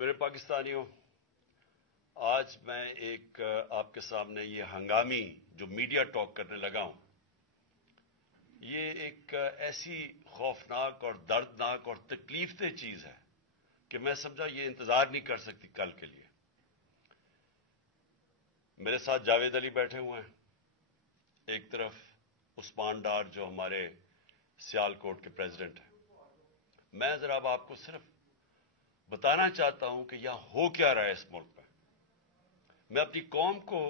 میرے پاکستانیوں، آج میں ایک آپ کے سامنے یہ ہنگامی جو میڈیا ٹاک کرنے لگا ہوں، یہ ایک ایسی خوفناک اور دردناک اور تکلیف دہ چیز ہے کہ میں سمجھا یہ انتظار نہیں کر سکتی کل کے لیے۔ میرے ساتھ جاوید علی بیٹھے ہوئے ہیں، ایک طرف عثمان ڈار جو ہمارے سیال کوٹ کے پریزیڈنٹ ہیں۔ میں ذرا اب آپ کو صرف بتانا چاہتا ہوں کہ یہاں ہو کیا رہا ہے اس ملک میں۔ میں اپنی قوم کو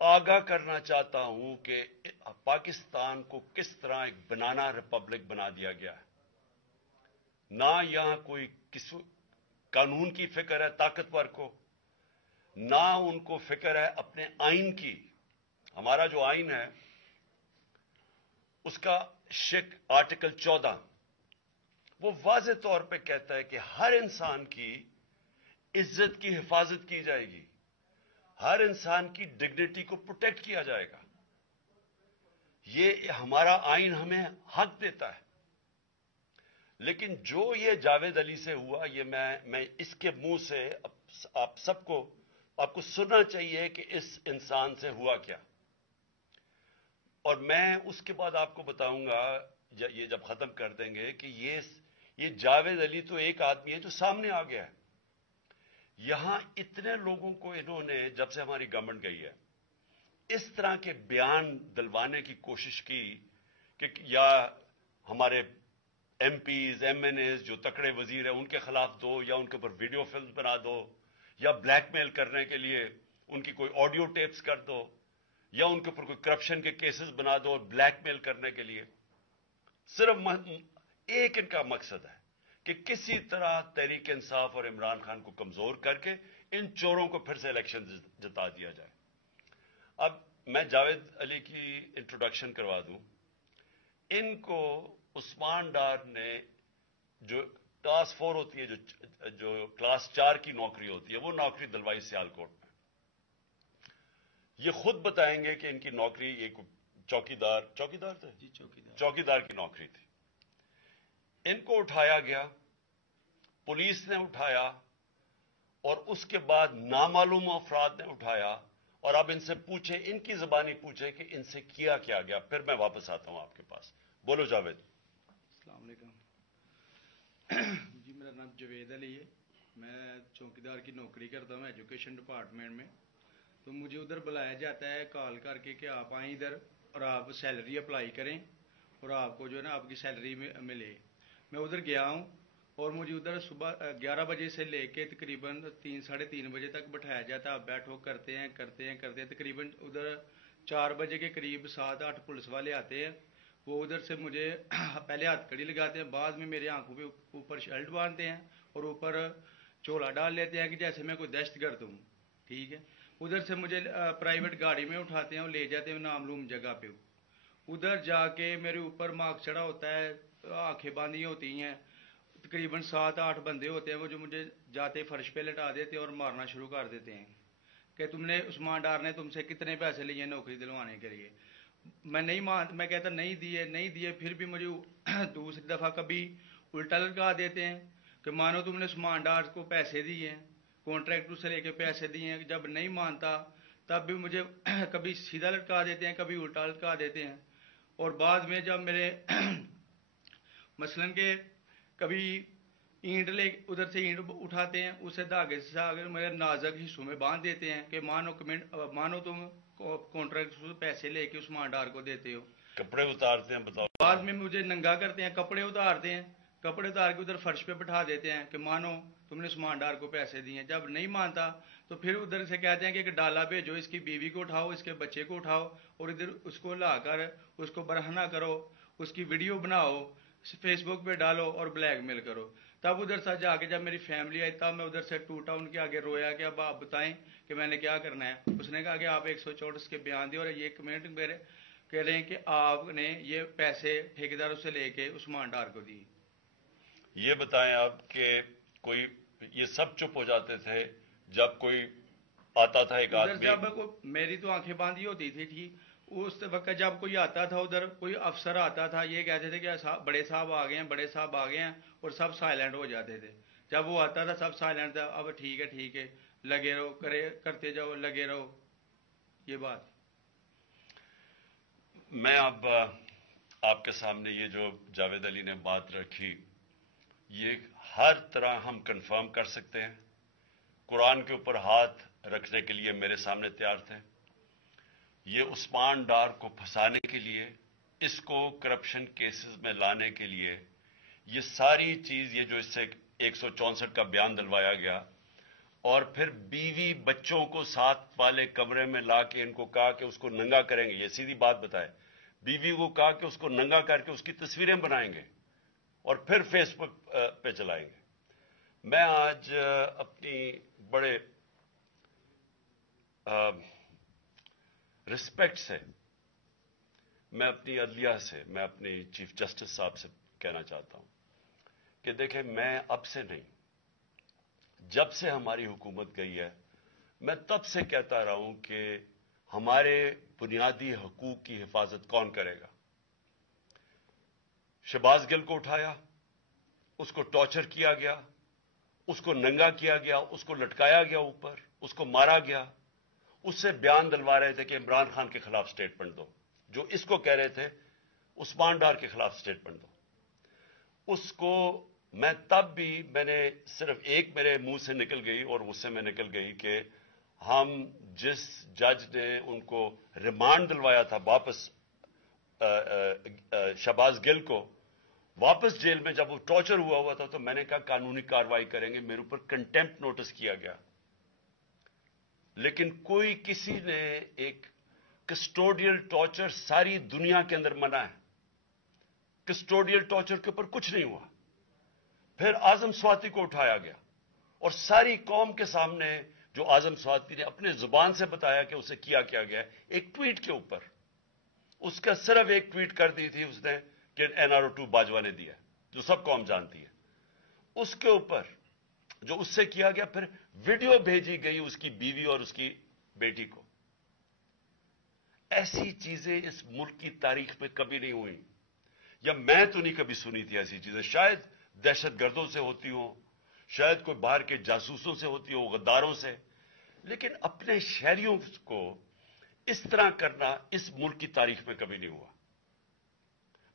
آگاہ کرنا چاہتا ہوں کہ پاکستان کو کس طرح ایک بنانا ریپبلک بنا دیا گیا ہے۔ نہ یہاں کوئی قانون کی فکر ہے طاقتور کو، نہ ان کو فکر ہے اپنے آئین کی۔ ہمارا جو آئین ہے اس کا آرٹیکل 14 وہ واضح طور پہ کہتا ہے کہ ہر انسان کی عزت کی حفاظت کی جائے گی، ہر انسان کی ڈگنیٹی کو پروٹیکٹ کیا جائے گا۔ یہ ہمارا آئین ہمیں حق دیتا ہے۔ لیکن جو یہ جاوید علی سے ہوا، یہ میں اس کے منہ سے آپ کو سننا چاہیے کہ اس انسان سے ہوا کیا، اور میں اس کے بعد آپ کو بتاؤں گا یہ جب ختم کر دیں گے کہ یہ جاوید علی تو ایک آدمی ہے جو سامنے آ گیا ہے۔ یہاں اتنے لوگوں کو انہوں نے جب سے ہماری گورنمنٹ گئی ہے اس طرح کے بیان دلوانے کی کوشش کی کہ یا ہمارے MPs MNAs جو تکڑے وزیر ہیں ان کے خلاف دو، یا ان کے اوپر ویڈیو فلم بنا دو، یا بلیک میل کرنے کے لیے ان کی کوئی آڈیو ٹیپس کر دو، یا ان کے اوپر کوئی کرپشن کے کیسز بنا دو بلیک میل کرنے کے لیے۔ صرف ایک ان کا مقصد ہے کہ کسی طرح تحریک انصاف اور عمران خان کو کمزور کر کے ان چوروں کو پھر سے الیکشن جتا دیا جائے۔ اب میں جاوید علی کی انٹروڈکشن کروا دوں۔ ان کو عثمان ڈار نے جو کلاس 4 ہوتی ہے، جو کلاس 4 کی نوکری ہوتی ہے، وہ نوکری دلوائی سیال کوٹ میں۔ یہ خود بتائیں گے کہ ان کی نوکری ایک چوکیدار تھے، چوکیدار کی نوکری تھی۔ ان کو اٹھایا گیا، پولیس نے اٹھایا، اور اس کے بعد نامعلوم افراد نے اٹھایا، اور اب ان سے پوچھے، ان کی زبانی پوچھے کہ ان سے کیا گیا۔ پھر میں واپس آتا ہوں آپ کے پاس۔ بولو جاوید۔ السلام علیکم جی، میرا نام جاوید علی ہے، میں چوکیدار کی نوکری کرتا ہوں ایجوکیشن ڈپارٹمنٹ میں۔ تو مجھے ادھر بلایا جاتا ہے کال کر کے کہ آپ آئیں ادھر اور آپ سیلری اپلائی کریں اور آپ کو جو ہے نا آپ کی سیلری ملے۔ میں ادھر گیا ہوں اور مجھے ادھر صبح 11 بجے سے لے کے تقریباً 3-3:30 بجے تک بٹھایا جاتا ہے۔ آپ بیٹھو، کرتے ہیں تقریباً ادھر 4 بجے کے قریب 7-8 پولیس والے آتے ہیں۔ وہ ادھر سے مجھے پہلے ہاتھ کڑی لگاتے ہیں، بعد میں میرے آنکھوں پہ اوپر شرٹ باندھتے ہیں اور اوپر چولا ڈال لیتے ہیں کہ جیسے میں کوئی دہشت گرد ہوں، ٹھیک ہے۔ ادھر سے مجھے پرائیویٹ گاڑی میں اٹھاتے ہیں اور لے جاتے ہیں نامعلوم جگہ پہ۔ ادھر جا کے میرے اوپر مارک چڑھا ہوتا ہے، آنکھیں باندھی ہوتی ہیں، تقریباً 7-8 بندے ہوتے ہیں وہ جو مجھے جاتے فرش پہ لٹا دیتے ہیں اور مارنا شروع کر دیتے ہیں کہ تم نے عثمان ڈار نے تم سے کتنے پیسے لیے نوکری دلوانے کے لیے۔ میں کہتا نہیں دیے، پھر بھی مجھے دوسری دفعہ کبھی الٹا لٹکا دیتے ہیں کہ مانو تم نے عثمان ڈار کو پیسے دیے ہیں، کانٹریکٹر سے لے کے پیسے دیے ہیں۔ جب نہیں مانتا تب بھی مجھے کبھی سیدھا لٹکا دیتے ہیں، کبھی الٹا لٹکا دیتے ہیں۔ اور بعد میں جب میرے مثلاً کہ کبھی اینٹ ادھر سے اینٹ اٹھاتے ہیں، اسے دھاگے سے میرے نازک حصوں میں باندھ دیتے ہیں کہ مانو تم کانٹریکٹ سے پیسے لے کے عثمان ڈار کو دیتے ہو۔ کپڑے اتارتے ہیں، بتاؤ۔ بعد میں مجھے ننگا کرتے ہیں، کپڑے اتار کے ادھر فرش پہ بٹھا دیتے ہیں کہ مانو تم نے عثمان ڈار کو پیسے دیے ہیں۔ جب نہیں مانتا تو پھر ادھر سے کہتے ہیں کہ ایک ڈالا بھیجو، اس کی بیوی کو اٹھاؤ، اس کے بچے کو اٹھاؤ اور ادھر اس کو لا کر اس کو برہنہ کرو، اس کی ویڈیو بناؤ، فیس بک پہ ڈالو اور بلیک میل کرو۔ تب ادھر سے جا کے جب میری فیملی آئی تب میں ادھر سے ٹوٹا، ان کے آگے رویا کہ اب آپ بتائیں کہ میں نے کیا کرنا ہے۔ اس نے کہا کہ آپ 164 کے بیان دیں اور یہ کمنٹ میرے کہہ رہے ہیں کہ آپ نے یہ پیسے ٹھیکیداروں سے لے کے عثمان ڈار کو دی۔ یہ بتائیں آپ کہ کوئی یہ سب چپ ہو جاتے تھے جب کوئی آتا تھا ایک آدمی؟ جب میری تو آنکھیں باندھی ہوتی تھی، ٹھیک، اس وقت جب کوئی آتا تھا ادھر، کوئی افسر آتا تھا، یہ کہتے تھے کہ بڑے صاحب آ گئے ہیں اور سب سائلنٹ ہو جاتے تھے۔ جب وہ آتا تھا سب سائلنٹ تھا، اب ٹھیک ہے لگے رہو، کرتے جاؤ، لگے رہو. یہ بات میں اب آپ کے سامنے یہ جو جاوید علی نے بات رکھی، یہ ہر طرح ہم کنفرم کر سکتے ہیں. قرآن کے اوپر ہاتھ رکھنے کے لیے میرے سامنے تیار تھے. یہ عثمان ڈار کو پھنسانے کے لیے، اس کو کرپشن کیسز میں لانے کے لیے، یہ ساری چیز، یہ جو اس سے 164 کا بیان دلوایا گیا، اور پھر بیوی بچوں کو ساتھ والے کمرے میں لا کے ان کو کہا کہ اس کو ننگا کریں گے. یہ سیدھی بات بتائے، بیوی کو کہا کہ اس کو ننگا کر کے اس کی تصویریں بنائیں گے اور پھر فیس بک پہ چلائیں گے. میں آج اپنی بڑے رسپیکٹ سے، میں اپنی عدلیہ سے، میں اپنی چیف جسٹس صاحب سے کہنا چاہتا ہوں کہ دیکھیں، میں اب سے نہیں، جب سے ہماری حکومت گئی ہے، میں تب سے کہتا رہا ہوں کہ ہمارے بنیادی حقوق کی حفاظت کون کرے گا. شہباز گل کو اٹھایا، اس کو ٹارچر کیا گیا، اس کو ننگا کیا گیا، اس کو لٹکایا گیا اوپر، اس کو مارا گیا. اس سے بیان دلوا رہے تھے کہ عمران خان کے خلاف سٹیٹمنٹ دو. جو اس کو کہہ رہے تھے عثمان ڈار کے خلاف سٹیٹمنٹ دو. اس کو میں تب بھی، میں نے صرف ایک میرے منہ سے نکل گئی اور غصے میں نکل گئی کہ ہم جس جج نے ان کو ریمانڈ دلوایا تھا واپس، شہباز گل کو واپس جیل میں، جب وہ ٹارچر ہوا تھا، تو میں نے کہا قانونی کارروائی کریں گے. میرے اوپر کنٹیمپٹ نوٹس کیا گیا، لیکن کوئی کسی نے ایک کسٹوڈیل ٹارچر ساری دنیا کے اندر منع ہے. کسٹوڈیل ٹارچر کے اوپر کچھ نہیں ہوا. پھر اعظم سواتی کو اٹھایا گیا اور ساری قوم کے سامنے جو اعظم سواتی نے اپنے زبان سے بتایا کہ اسے کیا گیا، ایک ٹویٹ کے اوپر، اس کا صرف ایک ٹویٹ کر دی تھی اس نے کہ NRO2 باجوہ نے دیا، جو سب قوم جانتی ہے. اس کے اوپر جو اس سے کیا گیا، پھر ویڈیو بھیجی گئی اس کی بیوی اور اس کی بیٹی کو. ایسی چیزیں اس ملک کی تاریخ میں کبھی نہیں ہوئی، یا میں تو نہیں کبھی سنی تھی ایسی چیزیں. شاید دہشت گردوں سے ہوتی ہوں، شاید کوئی باہر کے جاسوسوں سے ہوتی ہو، غداروں سے، لیکن اپنے شہریوں کو اس طرح کرنا اس ملک کی تاریخ میں کبھی نہیں ہوا.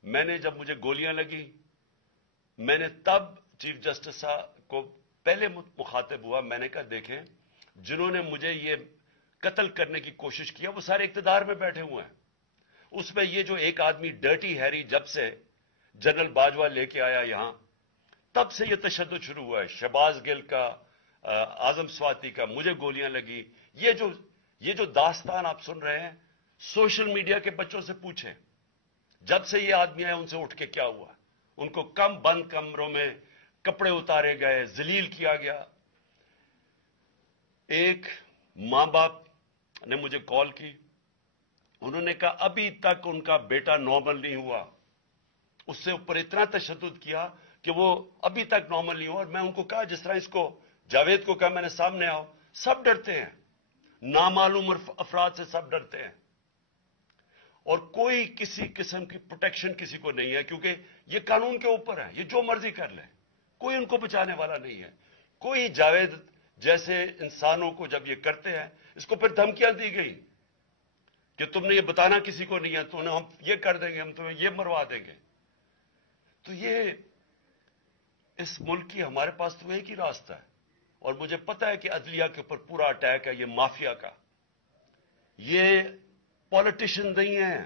میں نے، جب مجھے گولیاں لگی، میں نے تب چیف جسٹس صاحب کو پہلے مخاطب ہوا. میں نے کہا دیکھیں، جنہوں نے مجھے یہ قتل کرنے کی کوشش کیا وہ سارے اقتدار میں بیٹھے ہوئے ہیں. اس میں یہ جو ایک آدمی ڈرٹی ہیری جب سے جنرل باجوہ لے کے آیا یہاں، تب سے یہ تشدد شروع ہوا ہے. شہباز گل کا، اعظم سواتی کا، مجھے گولیاں لگی. یہ جو داستان آپ سن رہے ہیں، سوشل میڈیا کے بچوں سے پوچھیں، جب سے یہ آدمی آئے ان سے اٹھ کے کیا ہوا. ان کو بند کمروں میں کپڑے اتارے گئے، ذلیل کیا گیا. ایک ماں باپ نے مجھے کال کی، انہوں نے کہا ابھی تک ان کا بیٹا نارمل نہیں ہوا. اس سے اوپر اتنا تشدد کیا کہ وہ ابھی تک نارمل نہیں ہوا. اور میں ان کو کہا، جس طرح اس کو جاوید کو کہا میں نے سامنے آؤ، سب ڈرتے ہیں، نامعلوم افراد سے سب ڈرتے ہیں، اور کوئی کسی قسم کی پروٹیکشن کسی کو نہیں ہے، کیونکہ یہ قانون کے اوپر ہے، یہ جو مرضی کر لے، کوئی ان کو بچانے والا نہیں ہے. کوئی جاوید جیسے انسانوں کو جب یہ کرتے ہیں، اس کو پھر دھمکیاں دی گئی کہ تم نے یہ بتانا کسی کو نہیں ہے، تو ہم یہ کر دیں گے، ہم تمہیں یہ مروا دیں گے. تو یہ اس ملک کی، ہمارے پاس تو ایک ہی راستہ ہے، اور مجھے پتا ہے کہ عدلیہ کے اوپر پورا اٹیک ہے، یہ مافیا کا. یہ پولیٹیشین نہیں ہے،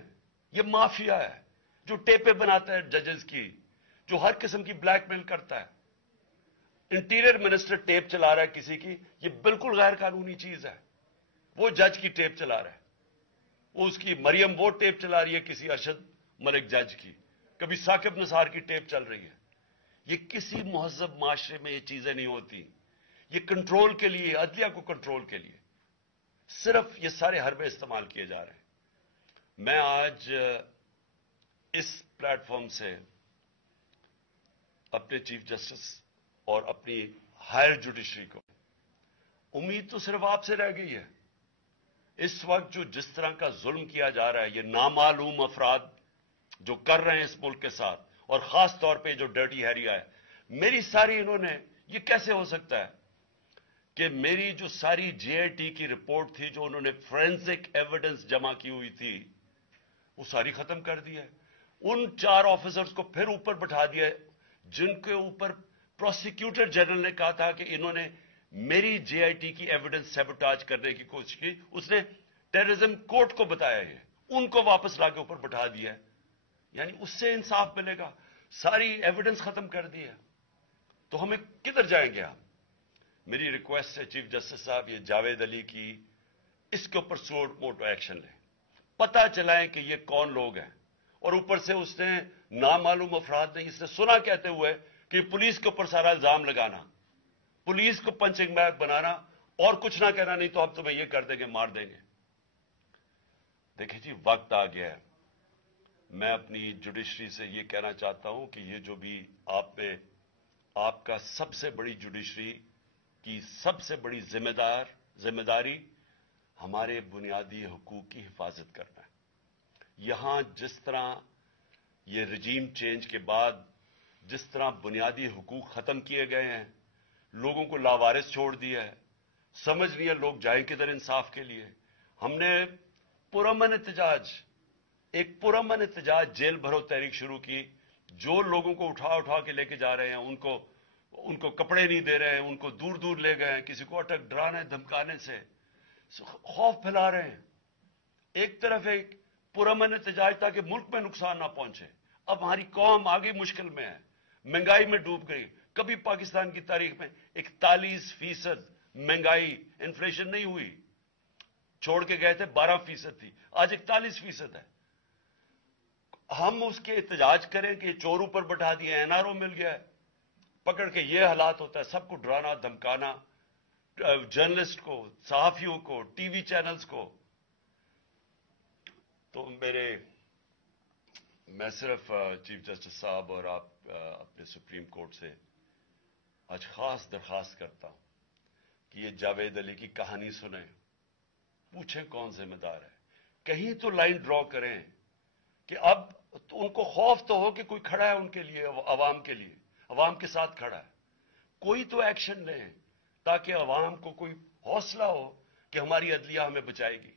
یہ مافیا ہے جو ٹیپیں بناتا ہے ججز کی، جو ہر قسم کی بلیک میل کرتا ہے. انٹیریئر منسٹر ٹیپ چلا رہا ہے کسی کی، یہ بالکل غیر قانونی چیز ہے. وہ جج کی ٹیپ چلا رہا ہے، وہ اس کی مریم وہ ٹیپ چلا رہی ہے کسی ارشد ملک جج کی، کبھی ثاقب نثار کی ٹیپ چل رہی ہے. یہ کسی مہذب معاشرے میں یہ چیزیں نہیں ہوتی. یہ کنٹرول کے لیے، عدلیہ کو کنٹرول کے لیے صرف یہ سارے حربے استعمال کیے جا رہے ہیں. میں آج اس پلیٹ فارم سے اپنے چیف جسٹس اور اپنی ہائر جوڈیشری کو، امید تو صرف آپ سے رہ گئی ہے. اس وقت جو جس طرح کا ظلم کیا جا رہا ہے، یہ نامعلوم افراد جو کر رہے ہیں اس ملک کے ساتھ، اور خاص طور پہ جو ڈرٹی ہیری ہے، میری ساری انہوں نے یہ کیسے ہو سکتا ہے کہ میری جو ساری جے آئی ٹی کی رپورٹ تھی جو انہوں نے فورینسک ایویڈنس جمع کی ہوئی تھی وہ ساری ختم کر دی ہے. ان 4 آفیسرز کو پھر اوپر بٹھا دیا ہے جن کے اوپر پروسیکیوٹر جنرل نے کہا تھا کہ انہوں نے میری جے آئی ٹی کی ایویڈنس سیبوٹاج کرنے کی کوشش کی. اس نے ٹیررزم کورٹ کو بتایا ہے, ان کو واپس لا کے اوپر بٹھا دیا ہے. یعنی اس سے انصاف ملے گا؟ ساری ایویڈنس ختم کر دی ہے. تو ہمیں کدھر جائیں گے ہم؟ میری ریکویسٹ ہے چیف جسٹس صاحب, یہ جاوید علی کی اس کے اوپر سوٹ موٹو ایکشن لیں, پتہ چلائیں کہ یہ کون لوگ ہیں. اور اوپر سے اس نے نامعلوم افراد نے اس نے سنا کہتے ہوئے کہ پولیس کے اوپر سارا الزام لگانا, پولیس کو پنچنگ بیگ بنانا اور کچھ نہ کہنا, نہیں تو ہم تمہیں یہ کر دیں گے, مار دیں گے. دیکھیں جی, وقت آ گیا ہے. میں اپنی جوڈیشری سے یہ کہنا چاہتا ہوں کہ یہ جو بھی آپ کا سب سے بڑی جوڈیشری کی سب سے بڑی ذمہ داری ہمارے بنیادی حقوق کی حفاظت کرنا ہے. یہاں جس طرح یہ رجیم چینج کے بعد جس طرح بنیادی حقوق ختم کیے گئے ہیں, لوگوں کو لاوارث چھوڑ دیا ہے, سمجھ نہیں ہے لوگ جائیں کدھر انصاف کے لیے. ہم نے ایک پرامن احتجاج جیل بھرو تحریک شروع کی. جو لوگوں کو اٹھا کے لے کے جا رہے ہیں ان کو کپڑے نہیں دے رہے ہیں, ان کو دور دور لے گئے ہیں, کسی کو اٹک ڈرانے دھمکانے سے خوف پھیلا رہے ہیں. ایک طرف ایک پرامن احتجاج تاکہ ملک میں نقصان نہ پہنچے. اب ہماری قوم آگے مشکل میں ہے, مہنگائی میں ڈوب گئی. کبھی پاکستان کی تاریخ میں 41% مہنگائی انفلیشن نہیں ہوئی. چھوڑ کے گئے تھے 12% تھی, آج 41% ہے. ہم اس کے احتجاج کریں کہ چور اوپر بٹھا دیے, این آر او مل گیا ہے, پکڑ کے یہ حالات ہوتا ہے, سب کو ڈرانا دھمکانا, جرنلسٹ کو, صحافیوں کو, ٹی وی چینلز کو. تو میں صرف چیف جسٹس صاحب اور آپ اپنے سپریم کورٹ سے آج خاص درخواست کرتا ہوں کہ یہ جاوید علی کی کہانی سنیں, پوچھیں کون ذمہ دار ہے, کہیں تو لائن ڈرا کریں کہ اب ان کو خوف تو ہو کہ کوئی کھڑا ہے ان کے لیے, عوام کے لیے, عوام کے ساتھ کھڑا ہے. کوئی تو ایکشن لیں تاکہ عوام کو کوئی حوصلہ ہو کہ ہماری عدلیہ ہمیں بچائے گی.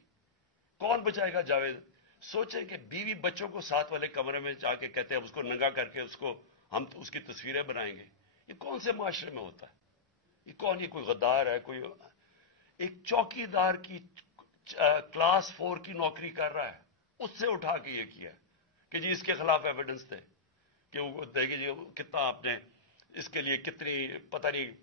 کون بچائے گا جاوید؟ سوچیں کہ بیوی بچوں کو ساتھ والے کمرے میں جا کے کہتے ہیں اس کو ننگا کر کے ہم اس کی تصویریں بنائیں گے. یہ کون سے معاشرے میں ہوتا ہے؟ یہ کوئی غدار ہے؟ کوئی ایک چوکی دار کی کلاس 4 کی نوکری کر رہا ہے, اس سے اٹھا کے یہ کیا کہ جی اس کے خلاف ایویڈنس تھے کہ وہ دیکھیں جی کتنا آپ نے اس کے لیے کتنی پتہ نہیں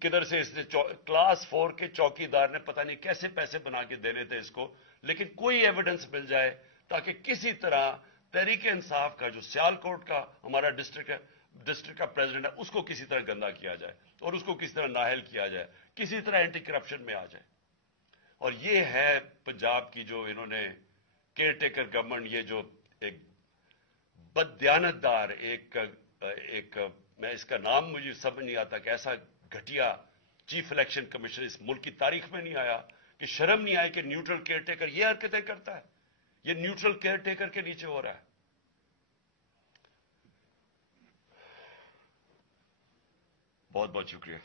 کدھر سے اس نے کلاس 4 کے چوکی دار نے پتہ نہیں کیسے پیسے بنا کے دینے تھے اس کو, لیکن کوئی ایویڈنس مل جائے تاکہ کسی طرح تحریک انصاف کا جو سیالکوٹ کا ہمارا ڈسٹرکٹ کا پریزیڈنٹ ہے اس کو کسی طرح گندا کیا جائے اور اس کو کسی طرح نااہل کیا جائے, کسی طرح اینٹی کرپشن میں آ جائے. اور یہ ہے پنجاب کی جو انہوں نے کیئر ٹیکر گورنمنٹ, یہ جو ایک بددیانت دار ایک میں اس کا نام مجھے سمجھ نہیں آتا کہ ایسا گھٹیا چیف الیکشن کمیشن اس ملک کی تاریخ میں نہیں آیا کہ شرم نہیں آئی کہ نیوٹرل کیئر ٹیکر یہ حرکتیں کرتا ہے. یہ نیوٹرل کیئر ٹیکر کے نیچے ہو رہا ہے. بہت بہت شکریہ.